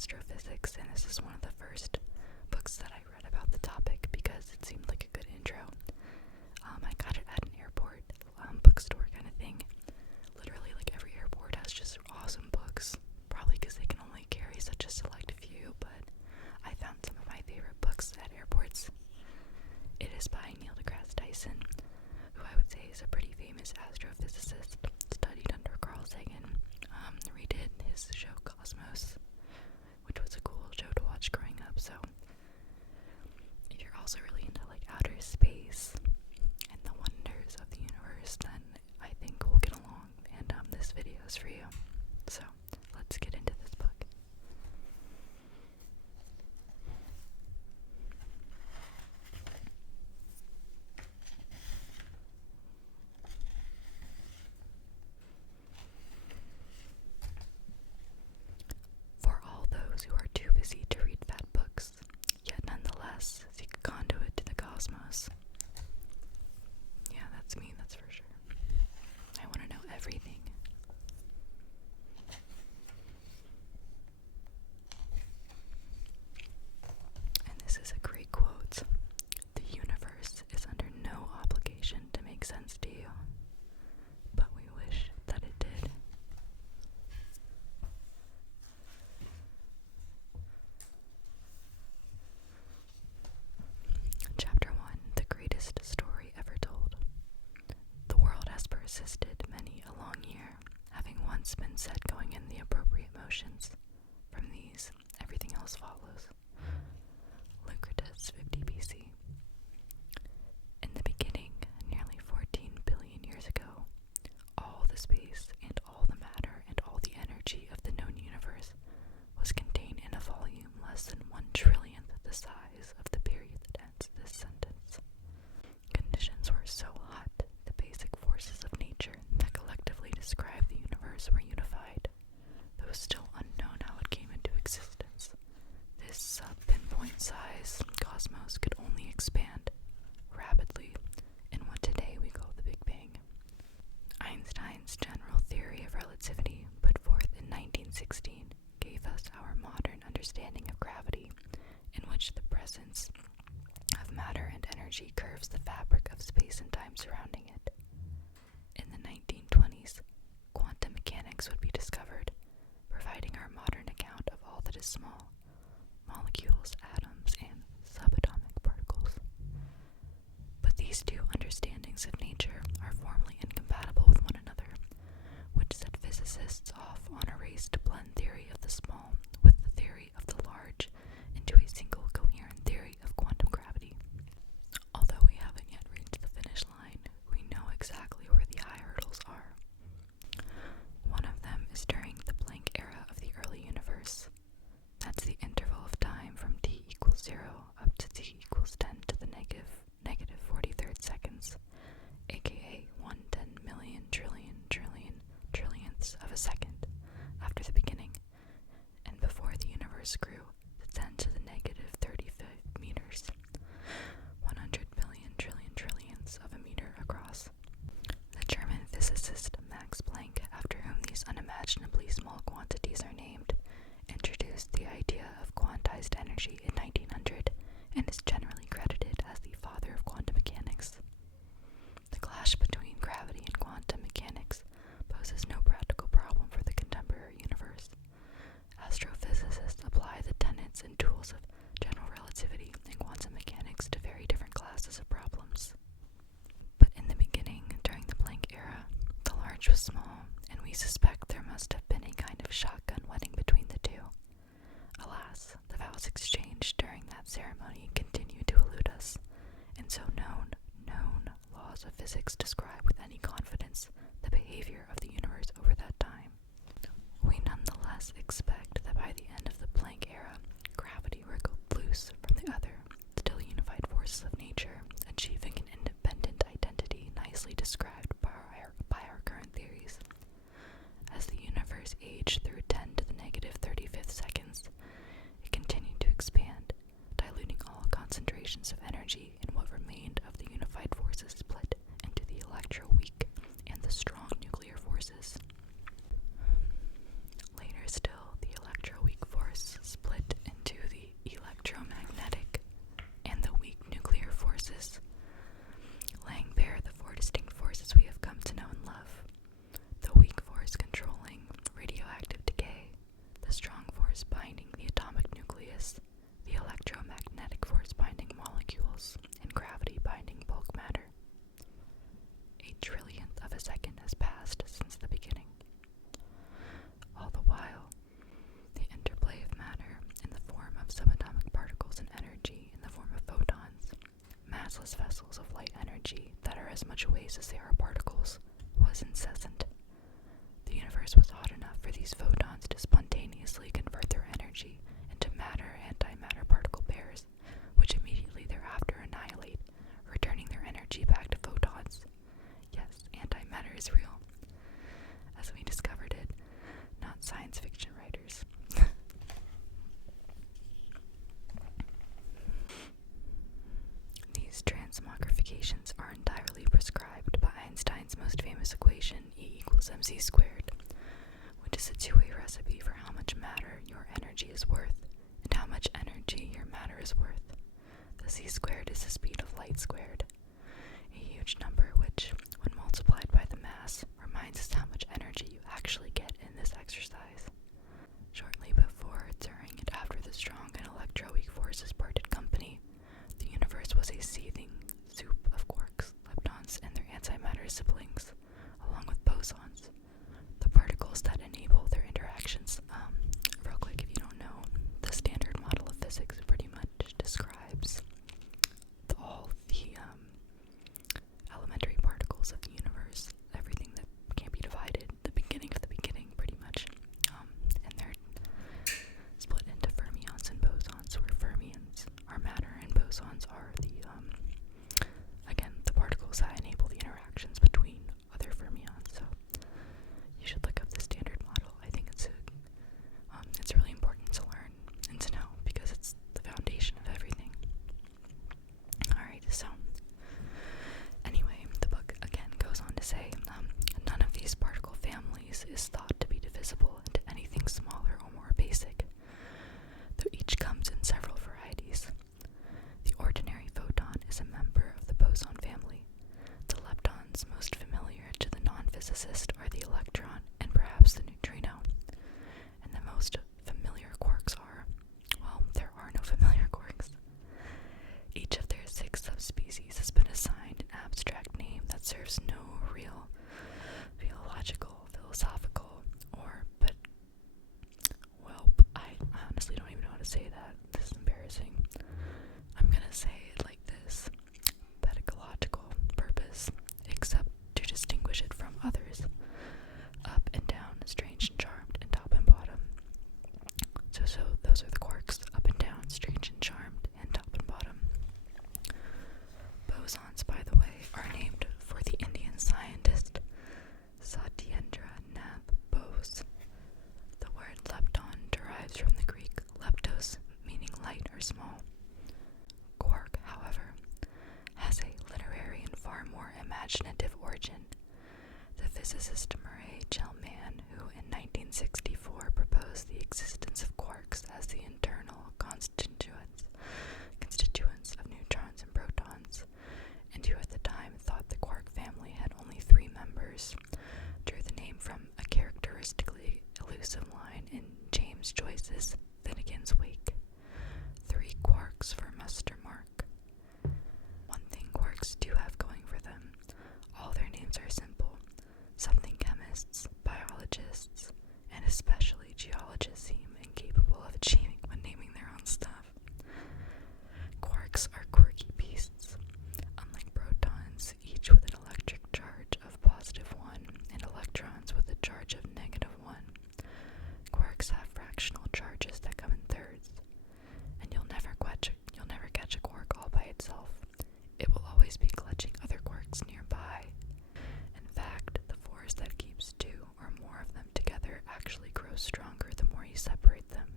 Astrophysics, and this is one of the first books that I read about the topic because it seemed like a good intro. I got it at an airport bookstore kind of thing. Literally, like, every airport has just awesome books, probably because they can only carry such a select few, but I found some of my favorite books at airports. It is by deGrasse Tyson, who I would say is a pretty famous astrophysicist, studied under Carl Sagan, redid his show Cosmos, which was a cool show to watch growing up. So if you're also really into like outer space and the wonders of the universe, then I think we'll get along, and this video is for you. So let's get into this book. For all those who are too busy to read fat books, yet nonetheless seek a conduit to the cosmos. Yeah, that's me, that's for sure. I want to know everything. And this is a great quote. The universe is under no obligation to make sense to you, but we wish that it did. Chapter 1, The Greatest Story Ever Told. The world has persisted many a long year, having once been set going in the appropriate motions. From these, everything else follows. Lucratus 50 BC. In the beginning, nearly 14 billion years ago, all the space and all the matter and all the energy of the known universe was contained in a volume less than 1/trillionth the size of the period that ends this sentence. Conditions were so hot, the basic forces of nature that collectively describe the universe were unified, though still unknown how it came into existence. This sub-pinpoint size cosmos could only expand rapidly in what today we call the Big Bang. Einstein's general theory of relativity, put forth in 1916, gave us our modern understanding of gravity, in which the presence of matter and energy curves the fabric of space and time surrounding it. In the 1920s, quantum mechanics would be discovered, providing our modern account of all that is small: molecules, atoms, and subatomic particles. But these two understandings of nature are formally incompatible with one another, which set physicists off on a race to blend theory of the small with the theory of the large into a single coherent theory of quantum gravity. Although we haven't yet reached the finish line, we know exactly where the high hurdles are. One of them is during the blank era of the early universe. That's the interval of time from t equals 0 up to t equals 10 to the negative 43rd seconds, aka 1/10 million trillionths of a second after the beginning, and before the universe grew to 10 to the negative 35 meters, 100 billion trillionths of a meter across. The German physicist Max Planck, after whom these unimaginably small quantities are named, introduced the idea of quantized energy in 1900 and is generally credited as the father of quantum mechanics. The clash between gravity and quantum mechanics poses no practical problem for the contemporary universe. Astrophysicists apply the tenets and tools of general relativity and quantum mechanics to very different classes of problems. But in the beginning, during the blank era, the large was small, and we suspect there must have been a kind of shotgun wedding between the two. Alas, the vows exchanged during that ceremony continue to elude us, and so known laws of physics describe with any confidence the behavior of the universe over that time. We nonetheless expect that by the end of the blank era, gravity wriggled loose from the other, still unified forces of nature, achieving an independent identity nicely described by our current theories. As the universe aged through 10 to the negative 35th seconds, it continued to expand, diluting all concentrations of energy in what remained of the unified forces split into the electroweak and the strong nuclear forces. Later still, the electroweak force nucleus, the electromagnetic force binding molecules, and gravity binding bulk matter. A trillionth of a second has passed since the beginning. All the while, the interplay of matter in the form of subatomic particles and energy in the form of photons, massless vessels of light energy that are as much waves as they are particles, was incessant. The universe was hot enough for these photons to spontaneously convert their energy into matter-antimatter particle pairs, which immediately thereafter annihilate, returning their energy back to photons. Yes, antimatter is real, as we discovered it, not science fiction writers. These transmogrifications are entirely prescribed by Einstein's most famous equation, E equals mc squared, which is a two-way recipe for how much matter your energy is worth and how much energy your matter is worth. The c squared is the speed of light squared, a huge number which, when multiplied by the mass, reminds us how much energy you actually get in this exercise. Shortly before, during, and after the strong and electroweak forces parted company, the universe was a seething soup of quarks, leptons, and their antimatter siblings, along with bosons, the particles that enable their interactions. Real quick, if you don't know, the standard model of physics pretty much describes all the elementary particles of the universe, everything that can't be divided, the beginning of the beginning, pretty much. And they're split into fermions and bosons, where fermions are matter and bosons are the, again, the particles that enable the interactions between other fermions. So you should look up the standard model. I think it's really important to learn and to know because it's the foundation of everything. Alright, so anyway, the book again goes on to say, none of these particle families is thought to be divisible into anything smaller or more basic, though each comes in several varieties. The ordinary photon is a member of the boson family. The leptons most familiar to the non-physicist are the electron and perhaps the neutrino. And the most familiar quarks are, well, there are no familiar quarks. Each of their 6 subspecies has been assigned an abstract name that serves no real theological, philosophical, but, well, I honestly don't even know how to say that. This is embarrassing. I'm gonna say it like this: pedagogical purpose, except to distinguish it from others. Up and down, strange and charmed, and top and bottom. So those are the quarks: up and down, strange and charmed, and top and bottom. Bosons, by the way, are named for the Indian scientist Satyendra Nath Bose. The word lepton derives from the Greek leptos, meaning light or small. Quark, however, has a literary and far more imaginative origin. The physicist Murray Gell-Mann, who in 1964 proposed the existence of quarks as the internal constituents of neutrons and protons, and who at the time thought the quark family had only 3 members, drew the name from a characteristically elusive line in James Joyce's Finnegan's Wake: 3 quarks for muster mark. One thing quarks do have going for them: all their names are simple, something chemists, biologists, and especially geologists seem incapable of achieving when naming their own stuff. Quarks are quirky beasts. Unlike protons, each with an electric charge of +1 and electrons with a charge of -1, quarks have fractional charges that come in thirds, and you'll never catch a quark all by itself. It will always be clutching other quarks nearby. In fact, the force that keeps 2 or more of them together actually grows stronger the more you separate them,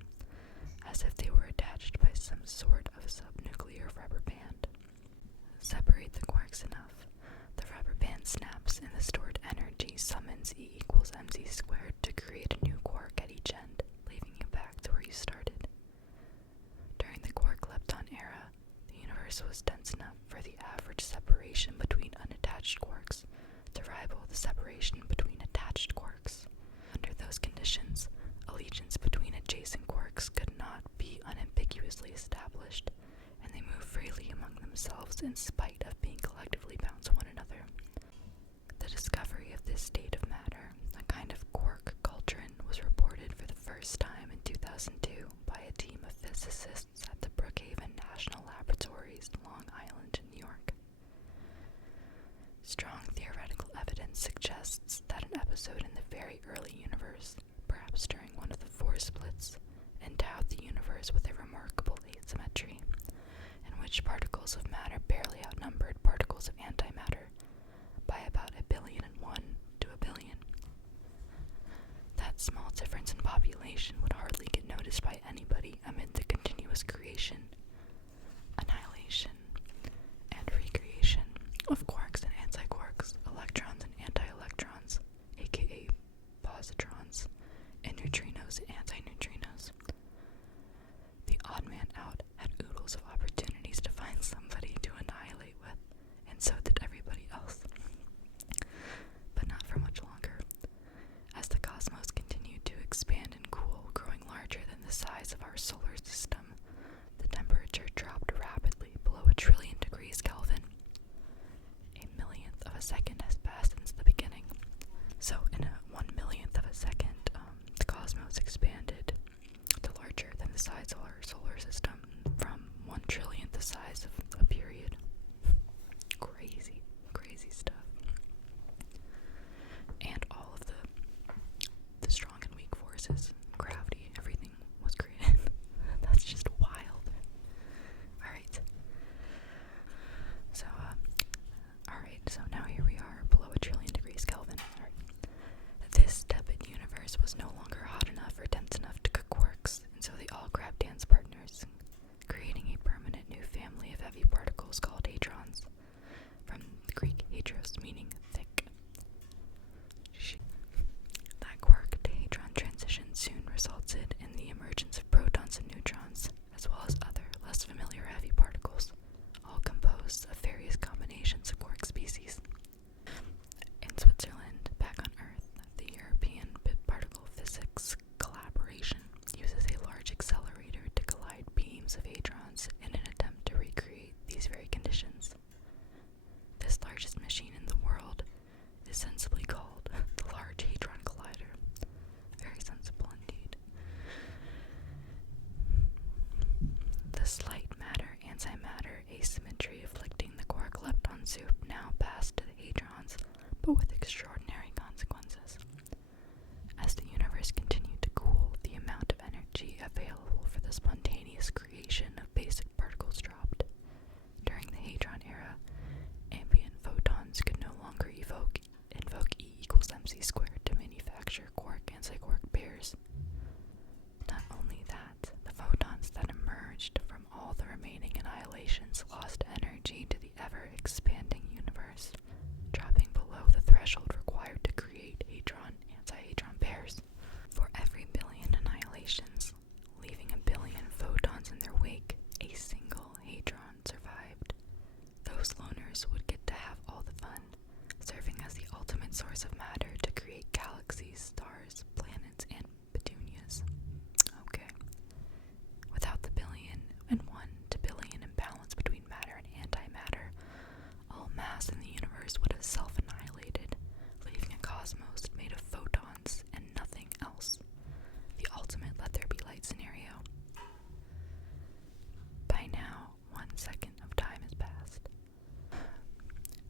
as if they were attached by some sort of subnuclear rubber band. Separate the quarks enough, the rubber band snaps, and the stored energy summons E equals mc squared to create a new quark at each end, leaving you back to where you started. During the quark-lepton era, the universe was dense enough for the average separation between unattached quarks to rival the separation between attached quarks. Under those conditions, allegiance between adjacent quarks could not be unambiguous. themselves in spite of being collectively bound to one another. The discovery of this state of matter, a kind of quark cauldron, was reported for the first time in 2002 by a team of physicists at the Brookhaven National Laboratories, Long Island, New York. Strong theoretical evidence suggests that an episode in the very early universe, perhaps during one of the four splits, endowed the universe with a remarkable asymmetry, in which particles of matter barely outnumbered particles of antimatter by about 1,000,000,001 to 1,000,000,000. That small difference in population would hardly get noticed by anybody amid the continuous creation, annihilation, and recreation of quarks and antiquarks, electrons and anti-electrons, aka positrons, and neutrinos and antineutrinos. The odd man out had oodles of opportunities to find somebody to annihilate with, and so did everybody else. But not for much longer. As the cosmos continued to expand and cool, growing larger than the size of our solar system, the temperature dropped rapidly below 1,000,000,000,000 degrees Kelvin. A millionth of a second has passed since the beginning. So in a 1/1,000,000th of a second, the cosmos expanded to larger than the size of our solar system, from 1/1,000,000,000th the size of a period. Crazy, crazy stuff. And all of the strong and weak forces, gravity, everything was created. That's just wild. Alright. So now here we are, below 1,000,000,000,000 degrees Kelvin. This tepid universe was no longer hot enough or dense enough to cook quarks, and so they all grabbed dance partners, creating a permanent new family of heavy particles called hadrons, from the Greek hadros, meaning thick. That quark to hadron transition soon resulted in the emergence of protons and neutrons, as well as other, less familiar heavy particles, all composed of various combinations of quark species. In Switzerland, back on Earth, the European Bit-Particle Physics Collaboration uses a large accelerator to collide beams of hadrons in an attempt to recreate these very conditions. This largest machine in the world is sensibly called the Large Hadron Collider. Very sensible indeed. The slight matter-antimatter asymmetry afflicting the quark lepton soup now passed to the hadrons, but with extraordinary consequences. As the universe continued to cool, the amount of energy available for the spontaneous creation of basic particles dropped. During the hadron era, ambient photons could no longer invoke E equals mc squared to manufacture quark-antiquark pairs. Not only that, the photons that emerged from all the remaining annihilations lost energy to the ever-expanding universe, dropping below the threshold required to create hadron-antihadron pairs. For every 1,000,000,000 annihilations, leaving 1,000,000,000 photons in their wake, a single hadron survived. Those loners would get to have all the fun, serving as the ultimate source of matter to create galaxies, stars, planets, and petunias. Okay. Without the 1,000,000,001 to billion imbalance between matter and antimatter, all mass in the universe would have self-annihilated, leaving a cosmos made of photons and nothing else. The ultimate let-there-be-light scenario. By now, 1 second of time has passed.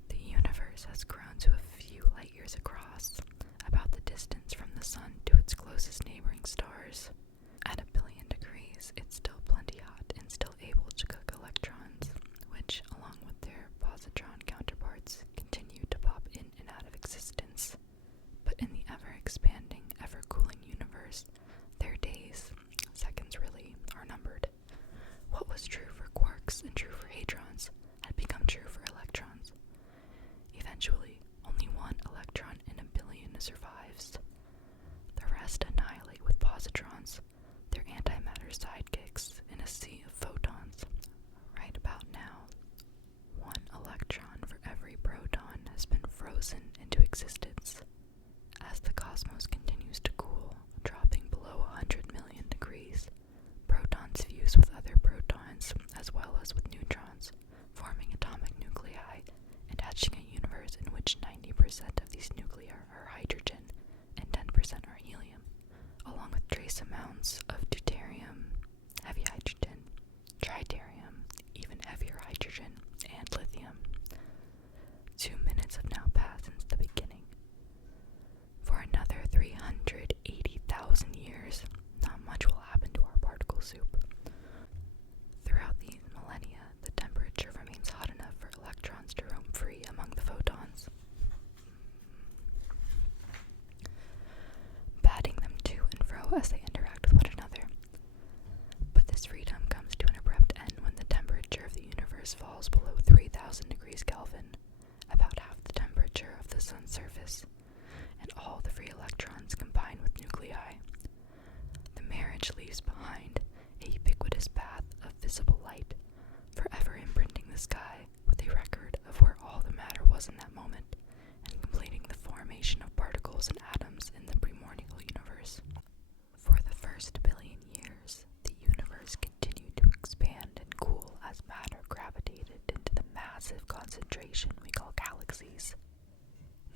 The universe has grown to a few light years across, about the distance from the sun to its closest neighboring stars. At 1,000,000,000 degrees, it's still plenty hot and still able to cook electrons, which, along with their positron counterparts, continue to pop in and out of existence. But in the ever-expanding, ever-cooling universe, their days, seconds really, are numbered. What was true for quarks and true for hadrons had become true for electrons. Eventually, only one electron in 1,000,000,000 survives. The rest annihilate with positrons, their antimatter sidekicks, in a sea of photons. Right about now, 1 electron for every proton has been frozen into existence. As the cosmos continues to cool, dropping below 100 million degrees, protons fuse with other protons protons, as well as with neutrons, forming atomic nuclei and hatching a universe in which 90% of these nuclei are hydrogen and 10% are helium, along with trace amounts of deuterium, heavy hydrogen, tritium, even heavier hydrogen, and lithium. 2 minutes have now passed since the beginning. For another 380,000 years, not much will happen to our particle soup. Throughout these millennia, the temperature remains hot enough for electrons to roam free among the photons, batting them to and fro as they interact with one another. But this freedom comes to an abrupt end when the temperature of the universe falls below 3,000 degrees Kelvin, about half the temperature of the sun's surface, and all the free electrons combine with nuclei. The marriage leaves behind a ubiquitous path of visible light, forever imprinting the sky with a record of where all the matter was in that moment, and completing the formation of particles and atoms in the primordial universe. For the first billion years, the universe continued to expand and cool as matter gravitated into the massive concentration we call galaxies.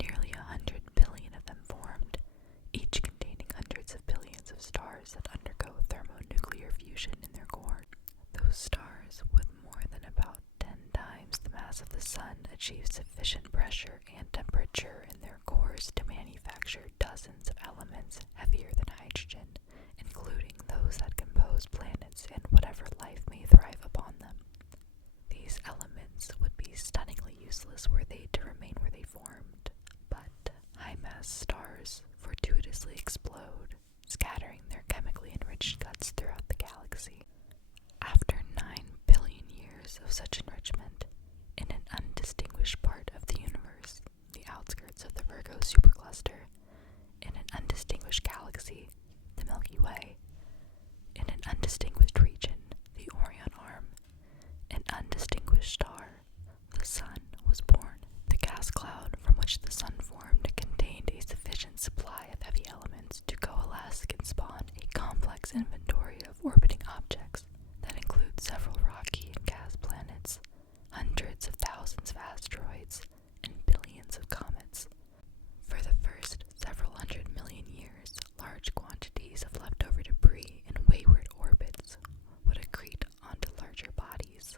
Nearly 100 billion of them formed, each containing hundreds of billions of stars that undergo thermonuclear fusion in their core. Those stars, with more than about 10 times the mass of the sun, achieve sufficient pressure and temperature in their cores to manufacture dozens of elements heavier than hydrogen, including those that compose planets and whatever life may thrive upon them. These elements would be stunningly useless were they to remain where they formed, but high-mass stars fortuitously explode, scattering their chemically enriched guts throughout the galaxy. After 9 billion years of such enrichment, in an undistinguished part of the universe, the outskirts of the Virgo supercluster, in an undistinguished galaxy, the Milky Way, in an undistinguished region, the Orion Arm, an undistinguished star, the Sun, was born. The gas cloud from which the Sun formed contained a sufficient supply of heavy elements to coalesce and spawn a complex inventory of orbiting objects that include several rocky and gas planets, hundreds of thousands of asteroids, and billions of comets. For the first several 100 million years, large quantities of leftover debris in wayward orbits would accrete onto larger bodies.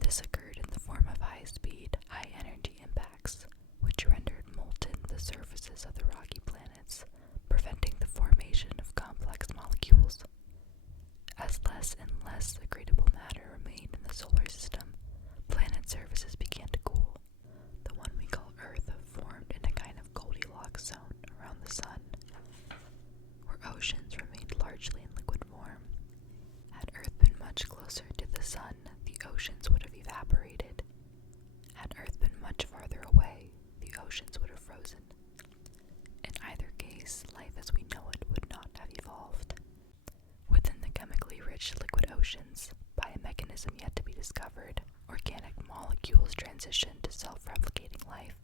This occurred in the form of high-speed, high-energy impacts, which rendered molten the surfaces of the rocky planets, preventing the formation of complex molecules. As less and less accretable matter remained in the solar system, planet surfaces began to cool. The one we call Earth formed in a kind of Goldilocks zone around the Sun, where oceans remained largely in liquid form. Had Earth been much closer to the Sun, the oceans would have evaporated. Had Earth been much farther away, the oceans would have frozen. In either case, life as we know it would not have evolved. Within the chemically rich liquid oceans, by a mechanism yet to be discovered, organic molecules transition to self-replicating life.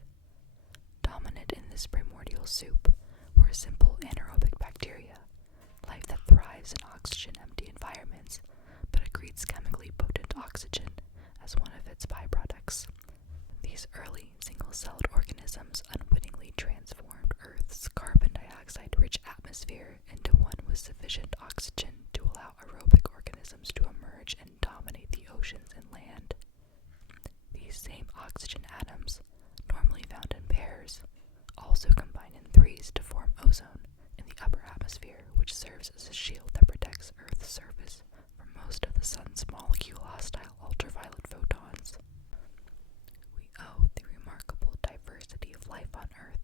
Dominant in this primordial soup were simple anaerobic bacteria, life that thrives in oxygen-empty environments, but accretes chemically potent oxygen as one of its byproducts. These early single-celled organisms unwittingly transformed Earth's carbon dioxide-rich atmosphere into one with sufficient oxygen to allow aerobic organisms to emerge and dominate the oceans and land. These same oxygen atoms, normally found in pairs, also combine in threes to form ozone in the upper atmosphere, which serves as a shield that protects Earth's surface from most of the sun's molecule-hostile ultraviolet photons. We owe the remarkable diversity of life on Earth,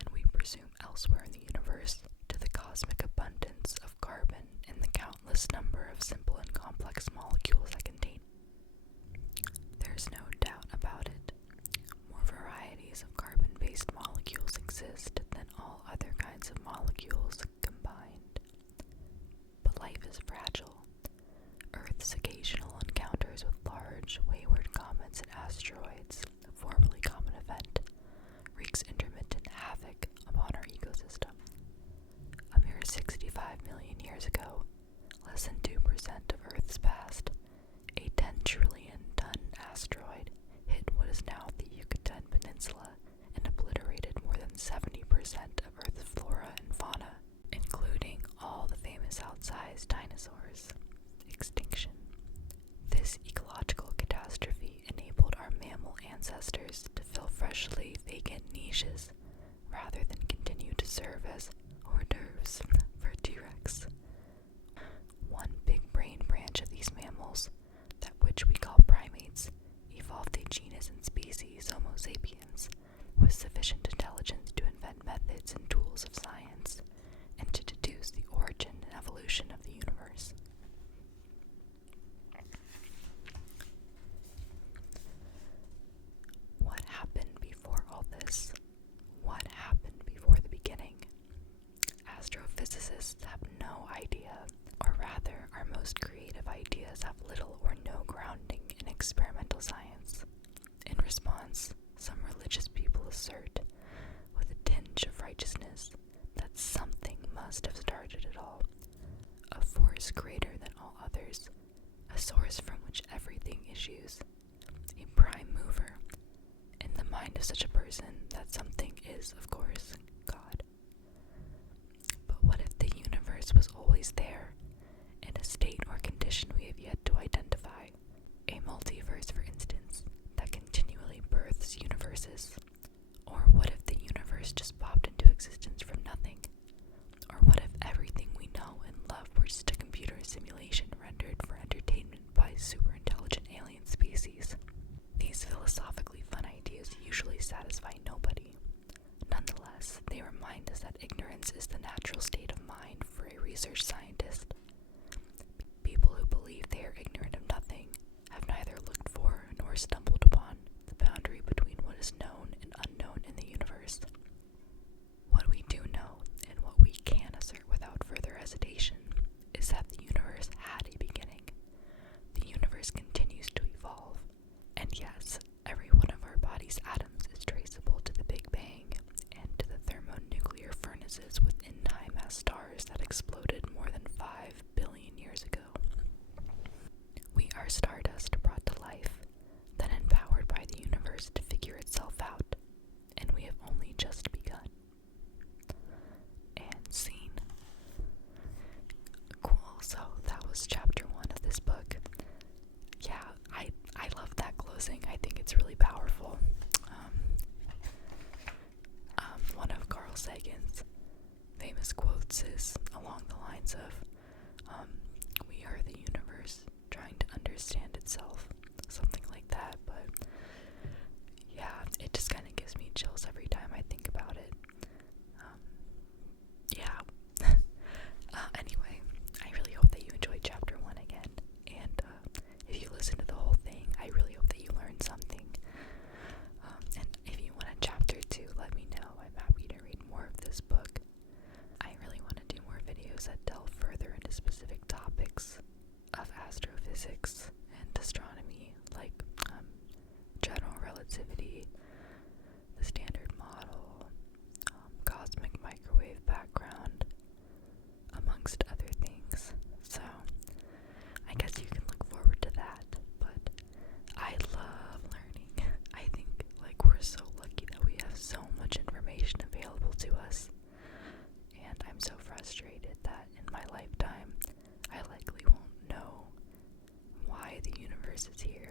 and we presume elsewhere in the universe, to the cosmic abundance of carbon in the countless number of simple and complex molecules that contain. There's no doubt about it. More varieties of carbon-based molecules exist than all other kinds of molecules combined. But life is fragile. Earth's occasional clusters to fill freshly vacant niches, rather than continue to serve as hors d'oeuvres for T-Rex. One big brain branch of these mammals, that which we call primates, evolved a genus and species, Homo sapiens, with sufficient intelligence to invent methods and tools of science, and to deduce the origin and evolution of the universe. What happened before all this? What happened before the beginning? Astrophysicists have no idea, or rather, our most creative ideas have little or no grounding in experimental science. In response, some religious people assert, with a tinge of righteousness, that something must have started it all. A force greater than all others, a source from which everything issues, a prime mover. In the mind of such a person, that something is, of course, God. But what if the universe was always there, in a state or condition we have yet to identify? A multiverse, for instance, that continually births universes. Or what if the universe just popped into existence from nothing? Or what if everything we know and love were just a computer simulation rendered for entertainment by superintelligent alien species? These philosophically fun ideas usually satisfy nobody. Nonetheless, they remind us that ignorance is the natural state of mind for a research scientist. People who believe they are ignorant of nothing have neither looked for nor stumbled upon the boundary between what is known and unknown in the universe. What we do know, and what we can assert without further hesitation, is that the universe had a beginning. The universe continues to evolve. And yes, every one of our body's atoms is traceable to the Big Bang and to the thermonuclear furnaces within time as stars that exploded more than 5 billion years ago. We are stardust brought to life, then empowered by the universe to figure itself out, and we have only just begun. And scene. Cool, so that was chapter 1 of this book. Yeah, I love that closing. I think it's really powerful. One of Carl Sagan's famous quotes is along the lines of, we are the universe trying to understand itself. Something like that, but yeah, it just kind of gives me chills every time I think about it. Yeah. Anyway, I really hope that you enjoyed chapter 1 again, and if you listen to the whole thing, I really hope that you learned something. And if you want a chapter 2, let me know. I'm happy to read more of this book. I really want to do more videos that delve further into specific topics of astrophysics and astronomy, like general relativity, the standard model, cosmic microwave background, amongst other things. So I guess you can look forward to that, but I love learning. I think we're so lucky that we have so much information available to us, and I'm so frustrated that in my lifetime I likely won't know why the universe is here.